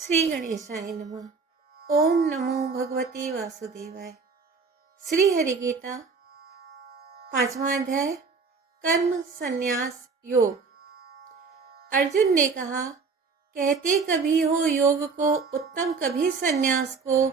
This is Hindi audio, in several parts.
श्री गणेशाय नमः। ओम नमो भगवते वासुदेवाय। श्री हरि गीता 5वां अध्याय कर्म संन्यास योग। अर्जुन ने कहा, कहते कभी हो योग को उत्तम, कभी संन्यास को।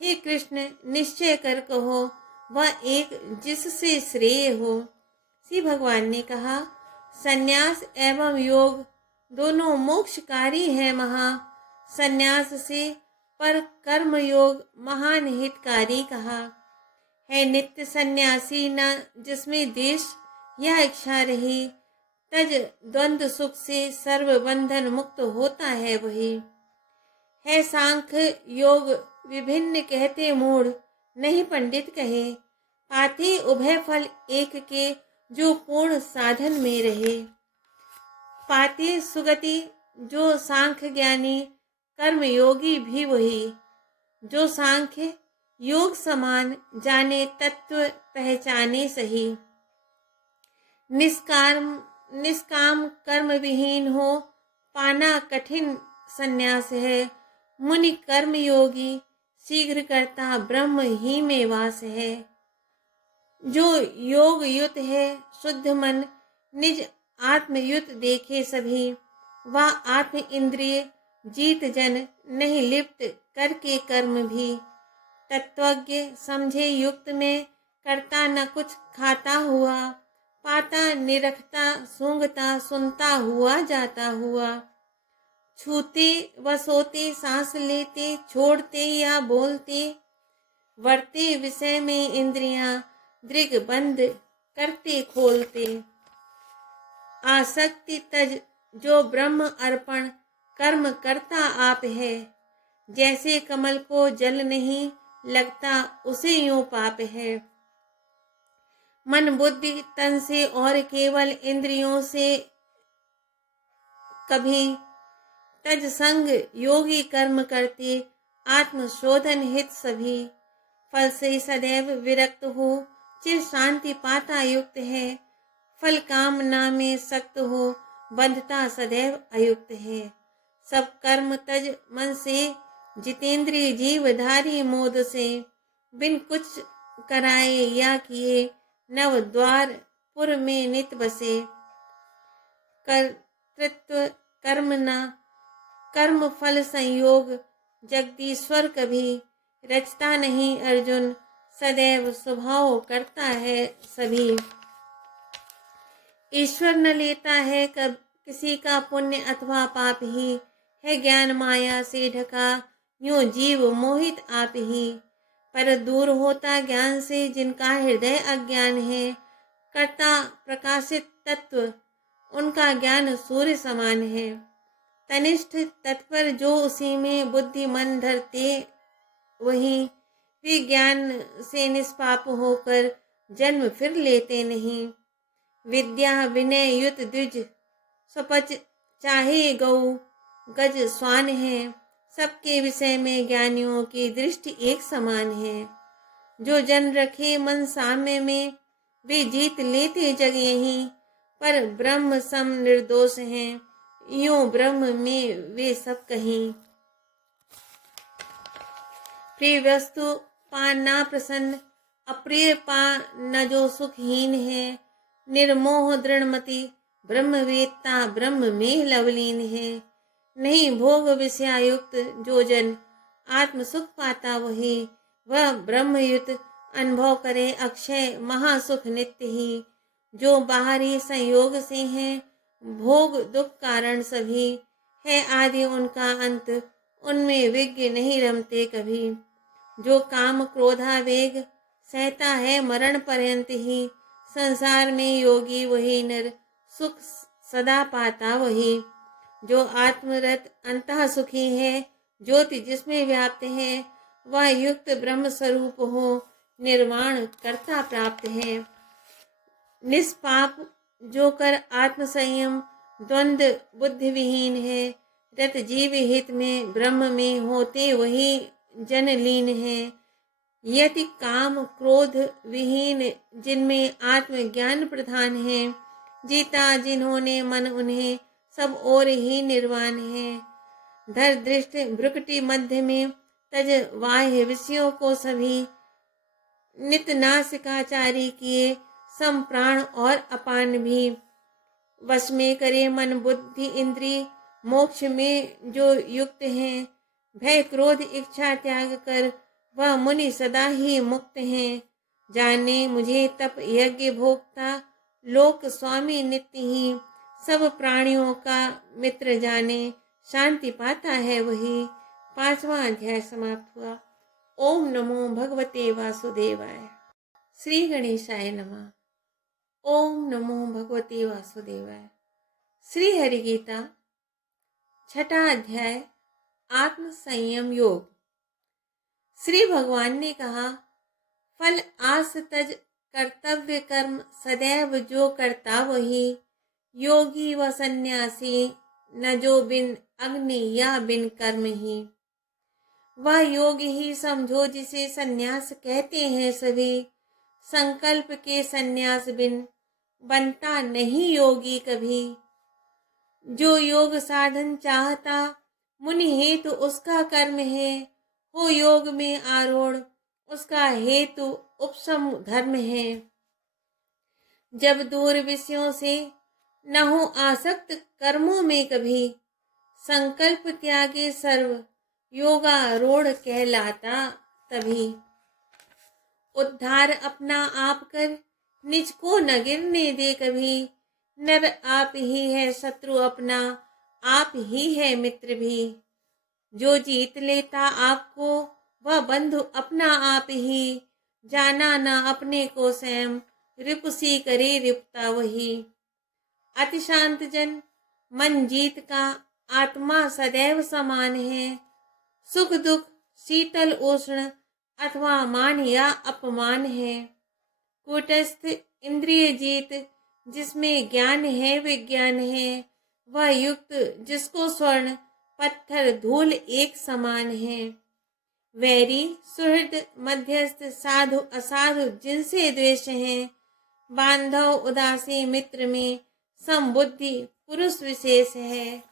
हे कृष्ण, निश्चय कर कहो वह एक जिससे श्रेय हो। श्री भगवान ने कहा, संन्यास एवं योग दोनों मोक्षकारी है महा। संन्यास से पर कर्म योग महान हितकारी कहा है। नित्य सन्यासी न जिसमें देश या इच्छा रही, तज द्वंद्व सुख से सर्व बंधन मुक्त होता है वही। है सांख्य योग विभिन्न कहते मूढ़, नहीं पंडित कहे। पाते उभय फल एक के, जो पूर्ण साधन में रहे। पाते सुगति जो सांख्य ज्ञानी, कर्म योगी भी वही। जो सांख्य योग समान, जाने तत्व पहचाने सही। निष्काम कर्म विहीन हो, पाना कठिन संन्यास है। मुनि कर्म योगी, शीघ्र करता ब्रह्म ही में वास है। जो योग युत है शुद्ध मन, निज आत्मयुत देखे सभी। वह आत्म इंद्रिय जीत जन, नहीं लिप्त करके कर्म भी। तत्वज्ञ समझे युक्त में, करता न कुछ खाता हुआ। पाता निरखता सूंघता, सुनता हुआ जाता हुआ। छूते व सोते, सांस लेते छोड़ते या बोलते। वर्ते विषय में इंद्रियां, दृग बंद करते खोलते। आसक्ति तज जो ब्रह्म अर्पण, कर्म करता आप है। जैसे कमल को जल नहीं लगता, उसे यूं पाप है। मन बुद्धि तन से और केवल इंद्रियों से कभी। तज संग योगी कर्म करते, आत्मशोधन हित सभी। फल से सदैव विरक्त हो, चिर शांति पाता युक्त है। फल कामना में सक्त हो, बंधता सदैव अयुक्त है। सब कर्म तज मन से, जितेंद्रिय जीवधारी मोद से। बिन कुछ कराए या किए, नव द्वार पुर में नित बसे। कर्तृत्व कर्म न, कर्म फल संयोग, जगदीश्वर कभी। रचता नहीं अर्जुन, सदैव स्वभाव करता है सभी। ईश्वर न लेता है कब किसी का पुण्य अथवा पाप ही। है ज्ञान माया से ढका, यूं जीव मोहित आप ही। पर दूर होता ज्ञान से, जिनका हृदय अज्ञान है। कर्ता प्रकाशित तत्व, उनका ज्ञान सूर्य समान है। तनिष्ठ तत्पर जो उसी में, बुद्धि मन धरते वही। वे ज्ञान से निष्पाप होकर, जन्म फिर लेते नहीं। विद्या विनय युत द्विज, स्वपच चाहे गौ। गज स्वान है, सबके विषय में ज्ञानियों की दृष्टि एक समान है। जो जन रखे मन साम्य में, वे जीत लेते जग यहीं। पर ब्रह्म सम निर्दोष हैं, यूं ब्रह्म में वे सब कहीं। प्रिय वस्तु पा ना प्रसन्न, अप्रिय पा न जो सुखहीन है। निर्मोह दृढ़मति, ब्रह्मवेत्ता ब्रह्म में लवलीन है। नहीं भोग विषयायुक्त जो जन, आत्म सुख पाता वही। वह ब्रह्मयुत अनुभव करे, अक्षय महासुख नित्य ही। जो बाहरी संयोग से हैं, भोग दुख कारण सभी। है आदि उनका अंत, उनमें विज्ञ नहीं रमते कभी। जो काम क्रोधावेग, सहता है मरण पर्यंत ही। संसार में योगी वही नर, सुख सदा पाता वही। जो आत्मरत अंतः सुखी है, ज्योति जिसमें व्याप्त है। वह युक्त ब्रह्म स्वरूप हो, निर्वाण करता प्राप्त है। निष्पाप जो कर आत्म संयम, द्वंद्व बुद्धि विहीन है। रत जीव हित में, ब्रह्म में होते वही जन लीन है। यति काम क्रोध विहीन, जिनमें आत्मज्ञान प्रधान है। जीता जिन्होंने मन, उन्हें सब और ही निर्वाण है। धर दृष्ट भ्रुकुटि मध्य में, तज बाह्य विषयों को सभी, नित नासिकाचारी किए सम प्राण और अपान भी। वश में करे मन बुद्धि इंद्रिय, मोक्ष में जो युक्त हैं। भय क्रोध इच्छा त्याग कर, वह मुनि सदा ही मुक्त हैं। जाने मुझे तप यज्ञ भोक्ता, लोक स्वामी नित्य ही। सब प्राणियों का मित्र जाने, शांति पाता है वही। 5वां अध्याय समाप्त हुआ। ओम नमो भगवते वासुदेवाय। श्री गणेशाय नमः। ओम नमो भगवते वासुदेवाय। श्री हरि गीता 6ठा अध्याय आत्म संयम योग। श्री भगवान ने कहा, फल आस तज कर्तव्य कर्म सदैव जो करता वही। योगी व सन्यासी न जो बिन अग्नि या बिन कर्म ही। वह योग ही समझो जिसे सन्यास कहते हैं सभी। संकल्प के सन्यास बिन बनता नहीं योगी कभी। जो योग साधन चाहता, मुनि हेतु उसका कर्म है। हो योग में आरूढ़, उसका हेतु उपशम धर्म है। जब दूर विषयों से न हो आसक्त कर्मों में कभी। संकल्प त्यागे सर्व, योगारूढ़ कहलाता तभी। उद्धार अपना आप कर, निज को न गिरने दे कभी। नर आप ही है शत्रु अपना, आप ही है मित्र भी। जो जीत लेता आपको, वह बंधु अपना आप ही। जाना न अपने को स्वयं, रिपुसी करे रिपता वही। अति शांत जन मन जीत का, आत्मा सदैव समान है। सुख दुख शीतल उष्ण अथवा मान या अपमान है। कूटस्थ इंद्रिय जीत, जिसमें ज्ञान है विज्ञान है। वह युक्त जिसको स्वर्ण पत्थर धूल एक समान है। वैरी सुहृद मध्यस्थ साधु असाधु जिनसे द्वेष है। बांधव उदासी मित्र में, समबुद्धि पुरुष विशेष है।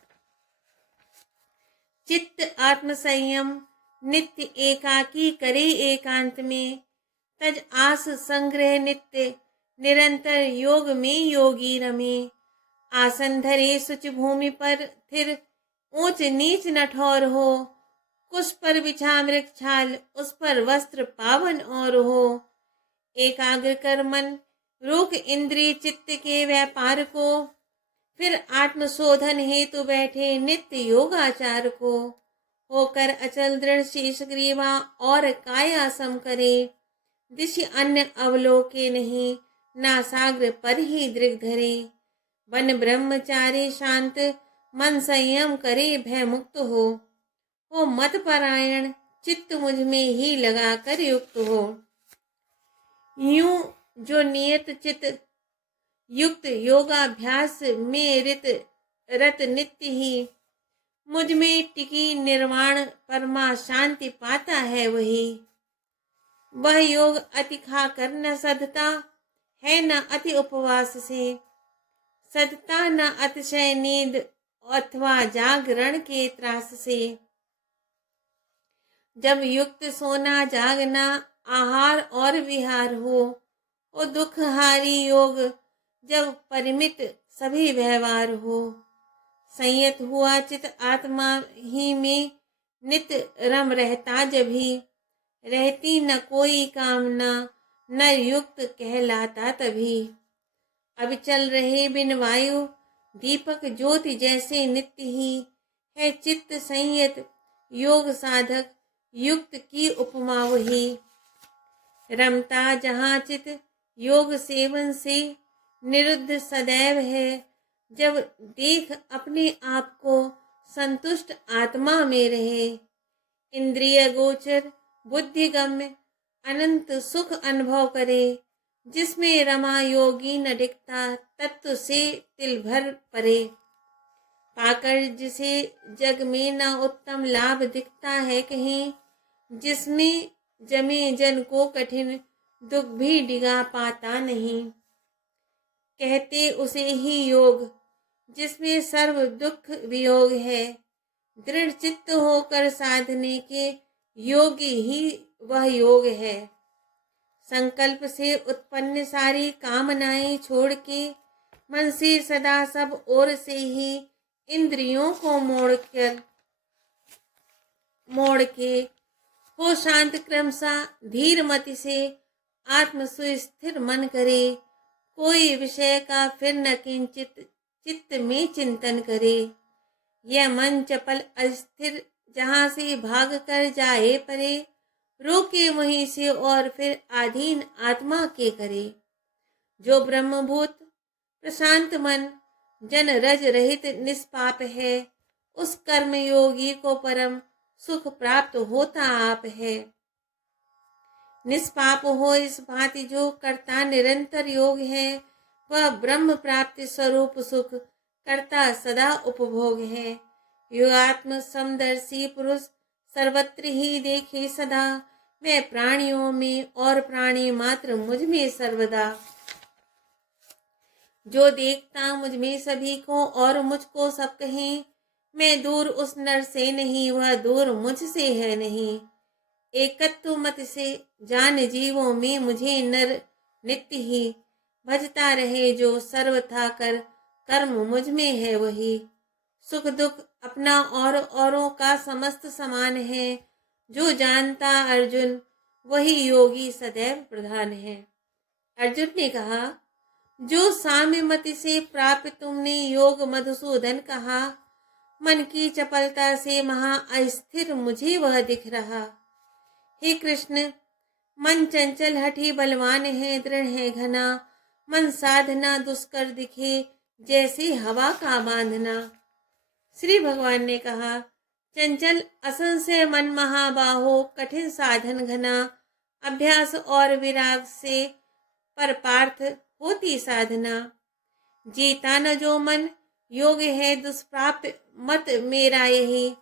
चित्त आत्म संयम नित्य एकाकी करे एकांत में। तज आस संग्रह नित्य, निरंतर योग में योगी रमे। आसन धरे सुच भूमि पर थिर, ऊंच नीच न ठौर हो। कुश पर बिछा मृगछाल, उस पर वस्त्र पावन और हो। एकाग्र कर मन, रोक इंद्रिय चित्त के व्यापार को। फिर आत्मशोधन हेतु बैठे नित्य योगाचार को। होकर अचल दृढ़ शीश ग्रीवा, और काया सम करे। दिशि अन्य अवलोके नहीं, नासाग्र पर ही दृग धरे। वन ब्रह्मचारी शांत, मन संयम करे भय मुक्त हो मत परायण, चित्त मुझ में ही लगा कर युक्त हो। यूं जो नियत चित युक्त योगाभ्यास में रत नित्य ही। मुझ में टिकी निर्वाण परमा शांति पाता है वही। वह योग अति खा कर न सधता है, न अति उपवास से। सधता न अतिशय नींद अथवा जागरण के त्रास से। जब युक्त सोना जागना, आहार और विहार हो। वो दुखहारी योग, जब परिमित सभी व्यवहार हो। संयत हुआ चित आत्मा ही में, नित रम रहता जभी। रहती न कोई कामना, न युक्त कहलाता तभी। अब चल रहे बिन वायु, दीपक ज्योति जैसे नित्य ही। है चित्त संयत योग साधक, युक्त की उपमा वही। रमता जहाँ चित योग सेवन से, निरुद्ध सदैव है। जब देख अपने आप को, संतुष्ट आत्मा में रहे। इंद्रिय गोचर बुद्धिगम्य, अनंत सुख अनुभव करे। जिसमें रमा योगी न दिखता, तत्व से तिल भर परे। पाकर जिसे जग में न उत्तम लाभ दिखता है कहीं। जिसमें जमे जन को कठिन, दुख भी डिगा पाता नहीं। कहते उसे ही योग, जिसमें सर्व दुख वियोग है। दृढ़ चित्त होकर साधने के योग्य ही वह योग है। संकल्प से उत्पन्न सारी कामनाएं छोड़ के मन से सदा सब ओर से ही इंद्रियों को मोड़ के हो शांत, क्रमशः धीर मति से आत्म सुस्थिर मन करे। कोई विषय का फिर न किंचित चित्त में चिंतन करे। यह मन चपल अस्थिर जहाँ से भाग कर जाए परे, रोके वहीं से और फिर आधीन आत्मा के करे। जो ब्रह्मभूत प्रशांत मन जन रज रहित निष्पाप है, उस कर्म योगी को परम सुख प्राप्त होता आप है। निष्पाप हो इस भांति जो करता निरंतर योग है, वह ब्रह्म प्राप्ति स्वरूप सुख करता सदा उपभोग है। युगात्म समदर्शी पुरुष सर्वत्र ही देखे सदा, मैं प्राणियों में और प्राणी मात्र मुझ में सर्वदा। जो देखता मुझ में सभी को और मुझको सब कहें, मैं दूर उस नर से नहीं, वह दूर मुझसे है नहीं। एकत्व मत से जान जीवों में मुझे नर नित्य ही, भजता रहे जो सर्वथा कर कर्म मुझ में है वही। सुख दुख अपना और औरों का समस्त समान है, जो जानता अर्जुन वही योगी सदैव प्रधान है। अर्जुन ने कहा, जो साम्य मति से प्राप्त तुमने योग मधुसूदन कहा, मन की चपलता से महा अस्थिर मुझे वह दिख रहा। हे कृष्ण, मन चंचल हठी बलवान है, दृढ़ है घना, मन साधना दुष्कर दिखे जैसे हवा का बांधना। श्री भगवान ने कहा, चंचल असंशय मन महाबाहो, कठिन साधन घना, अभ्यास और विराग से परपार्थ होती साधना। जीता न जो मन योग है दुष्प्राप्य मत मेरा यही,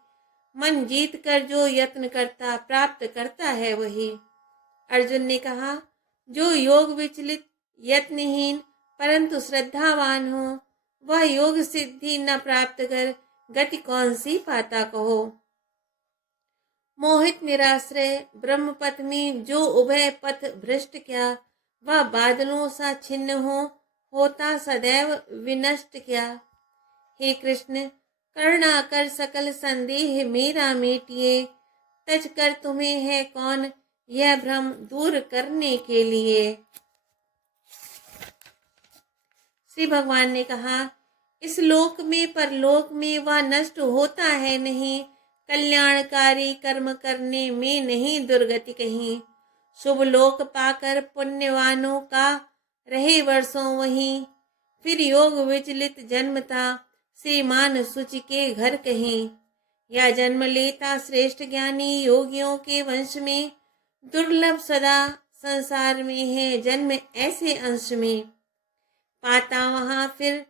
मन जीत कर जो यत्न करता प्राप्त करता है वही। अर्जुन ने कहा, जो योग विचलित यत्नहीन परंतु श्रद्धावान हो, वह योग सिद्धि न प्राप्त कर गति कौन सी पाता कहो। मोहित निराश्रय ब्रह्म पथ में जो उभय पथ भ्रष्ट क्या, वह बादलों सा छिन्न होता सदैव विनष्ट क्या। हे कृष्ण, करुणा कर सकल संदेह मेरा मेटिए, तज कर तुम्हें है कौन यह भ्रम दूर करने के लिए। श्री भगवान ने कहा, इस लोक में परलोक में वह नष्ट होता है नहीं, कल्याणकारी कर्म करने में नहीं दुर्गति कहीं। शुभ लोक पाकर पुण्यवानों का रहे वर्षों वहीं, फिर योग विचलित जन्मता श्रीमान सुचि के घर कहीं। या जन्म लेता श्रेष्ठ ज्ञानी योगियों के वंश में, दुर्लभ सदा संसार में है जन्म ऐसे अंश में। पाता वहाँ फिर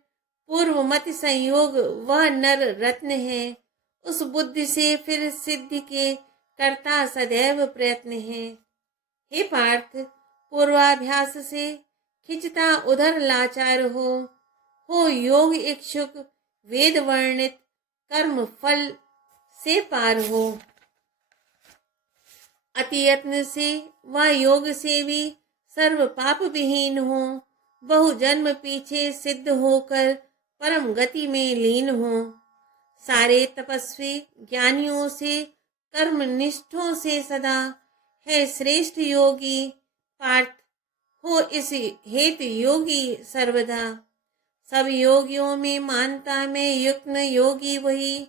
पूर्व मत संयोग वह नर रत्न है, उस बुद्धि से फिर सिद्धि के करता सदैव प्रयत्न है। हे पार्थ, पूर्वाभ्यास से खिंचता उधर लाचार हो योग इच्छुक वेद वर्णित कर्म फल से पार हो। अति यत्न से वह योग से भी सर्व पाप विहीन हो, बहु जन्म पीछे सिद्ध होकर परम गति में लीन हो। सारे तपस्वी ज्ञानियों से कर्म निष्ठों से सदा है श्रेष्ठ योगी, पार्थ हो इस हेतु योगी सर्वदा। सब योगियों में मानता मैं युक्त योगी वही,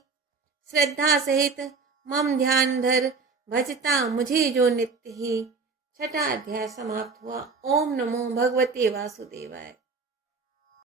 श्रद्धा सहित मम ध्यान धर भजता मुझे जो नित्य ही। छठा अध्याय समाप्त हुआ। ओम नमो भगवते वासुदेवाय।